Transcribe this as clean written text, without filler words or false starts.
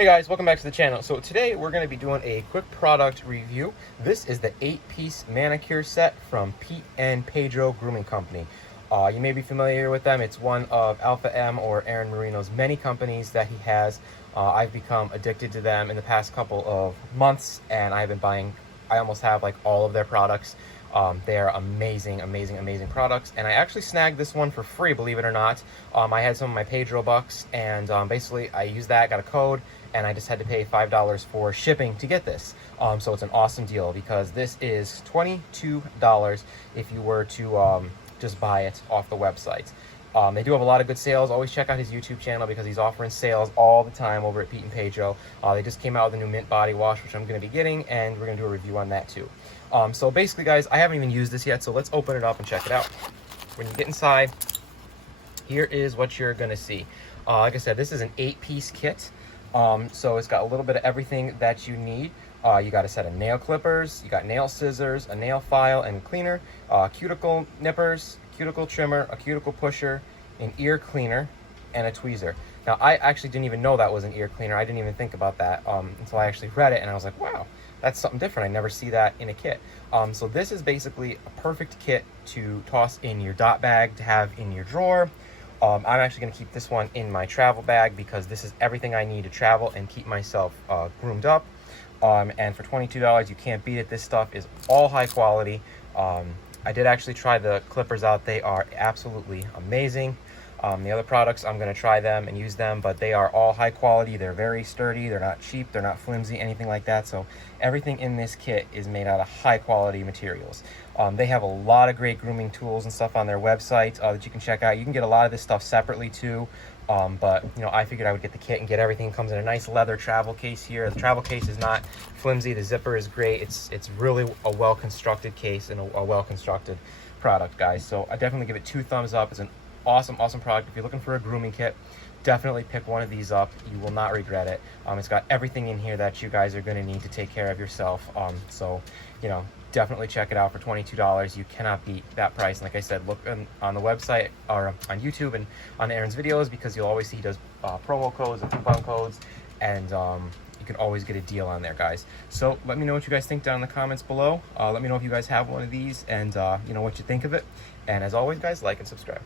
Hey guys, welcome back to the channel. So today we're going to be doing a quick product review. This is the 8-piece manicure set from Pete and Pedro Grooming Company. You may be familiar with them. It's one of Alpha M or Aaron Marino's many companies that he has. I've become addicted to them in the past couple of months, and I've been buying, I almost have like all of their products. They are amazing, amazing products, and I actually snagged this one for free, believe it or not. I had some of my Pedro bucks, and basically I used that, got a code, and I just had to pay $5 for shipping to get this. So it's an awesome deal because this is $22 if you were to just buy it off the website. They do have a lot of good sales. Always check out his YouTube channel because he's offering sales all the time over at Pete and Pedro. They just came out with a new mint body wash, which I'm going to be getting, and we're going to do a review on that too. So basically, guys, I haven't even used this yet, so let's open it up and check it out. When you get inside, here is what you're going to see. Like I said, this is an 8-piece kit. So it's got a little bit of everything that you need. You got a set of nail clippers, you got nail scissors, a nail file and cleaner, cuticle nippers, cuticle trimmer, a cuticle pusher, an ear cleaner, and a tweezer. Now, I actually didn't even know that was an ear cleaner. I didn't even think about that until I actually read it, and I was like, wow, that's something different. I never see that in a kit. So this is basically a perfect kit to toss in your dot bag, to have in your drawer. I'm actually going to keep this one in my travel bag because this is everything I need to travel and keep myself groomed up. And for $22, you can't beat it. This stuff is all high quality. I did actually try the clippers out. They are absolutely amazing. The other products, I'm going to try them and use them, but they are all high quality. They're very sturdy. They're not cheap. They're not flimsy, anything like that. So everything in this kit is made out of high quality materials. They have a lot of great grooming tools and stuff on their website that you can check out. You can get a lot of this stuff separately too. But you know, I figured I would get the kit and get everything. It comes in a nice leather travel case here. The travel case is not flimsy. The zipper is great. It's really a well-constructed case and a well-constructed product, guys. So I definitely give it 2 thumbs up. It's an awesome product. If you're looking for a grooming kit, definitely pick one of these up. You will not regret it. It's got everything in here that you guys are going to need to take care of yourself. So you know, definitely check it out for $22. You cannot beat that price. And like I said, look on the website or on YouTube and on Aaron's videos, because you'll always see he does promo codes and coupon codes, and you can always get a deal on there, guys. So let me know what you guys think down in the comments below. Let me know if you guys have one of these and you know what you think of it. And as always, guys, like and subscribe.